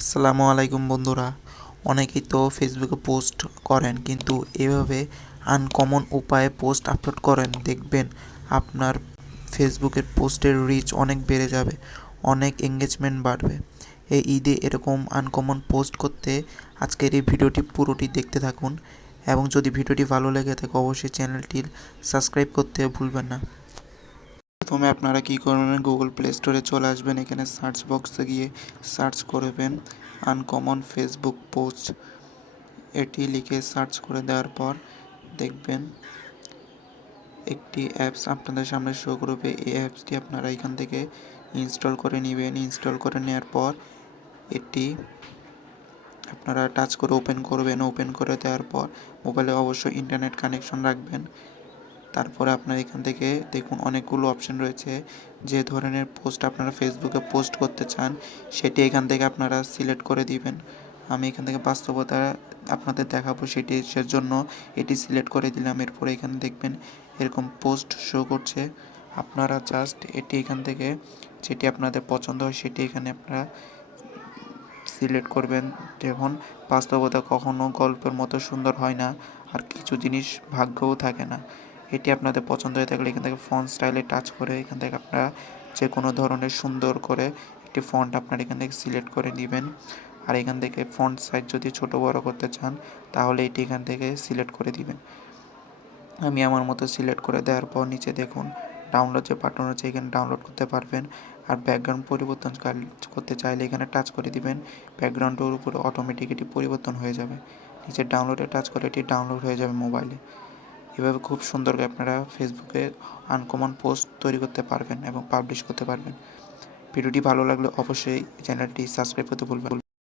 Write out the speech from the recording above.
আসসালামু আলাইকুম বন্ধুরা। অনেকেই তো ফেসবুকে পোস্ট করেন, কিন্তু এভাবে আনকমন উপায়ে পোস্ট আপলোড করেন, দেখবেন আপনার ফেসবুকের পোস্টের রিচ অনেক বেড়ে যাবে, অনেক এঙ্গেজমেন্ট বাড়বে। এই ঈদে এরকম আনকমন পোস্ট করতে আজকের এই ভিডিওটি পুরোটি দেখতে থাকুন, এবং যদি ভিডিওটি ভালো লেগে থাকে অবশ্যই চ্যানেলটির সাবস্ক্রাইব করতে ভুলবেন না। প্রথমে আপনারা কী করবেন, গুগল প্লে স্টোরে চলে আসবেন। এখানে সার্চ বক্সে গিয়ে সার্চ করবেন আনকমন ফেসবুক পোস্ট। এটি লিখে সার্চ করে দেওয়ার পর দেখবেন একটি অ্যাপস আপনাদের সামনে শো করবে। এই অ্যাপসটি আপনারা এখান থেকে ইনস্টল করে নেবেন। ইনস্টল করে নেওয়ার পর এটি আপনারা টাচ করে ওপেন করবেন। ওপেন করে দেওয়ার পর মোবাইলে অবশ্যই ইন্টারনেট কানেকশন রাখবেন। তারপরে আপনার এখান থেকে দেখুন অনেকগুলো অপশন রয়েছে। যে ধরনের পোস্ট আপনারা ফেসবুকে পোস্ট করতে চান সেটি এখান থেকে আপনারা সিলেক্ট করে দিবেন। আমি এখান থেকে বাস্তবতা আপনাদের দেখাবো, সেজন্য এটি সিলেক্ট করে দিলাম। এরপরে এখানে দেখবেন এরকম পোস্ট শো করছে। আপনারা জাস্ট এটি এখান থেকে যেটি আপনাদের পছন্দ হয় সেটি এখানে আপনারা সিলেক্ট করবেন। দেখুন বাস্তবতা কখনো গল্পের মতো সুন্দর হয় না, আর কিছু জিনিস ভাগ্যও থাকে না। এটি আপনাদের পছন্দ হয়ে থাকলে এখান থেকে ফন্ট স্টাইলে টাচ করে এখান থেকে আপনারা যে কোনো ধরনের সুন্দর করে একটি ফন্ট আপনারা এখান থেকে সিলেক্ট করে নেবেন। আর এখান থেকে ফন্ট সাইজ যদি ছোট বড় করতে চান তাহলে এটি এখান থেকে সিলেক্ট করে দিবেন। আমি আমার মতো সিলেক্ট করে দেওয়ার পর নিচে দেখুন ডাউনলোড যে বাটন আছে, এখানে ডাউনলোড করতে পারবেন। আর ব্যাকগ্রাউন্ড পরিবর্তন করতে চাইলে এখানে টাচ করে দিবেন। ব্যাকগ্রাউন্ডের উপরে অটোমেটিক এটি পরিবর্তন হয়ে যাবে। নিচে ডাউনলোডে টাচ করে এটি ডাউনলোড হয়ে যাবে মোবাইলে। এভাবে খুব সুন্দর করে আপনারা ফেসবুকে আনকমন পোস্ট তৈরি করতে পারবেন এবং পাবলিশ করতে পারবেন। ভিডিওটি ভালো লাগলে অবশ্যই চ্যানেলটি সাবস্ক্রাইব করতে ভুলবেন।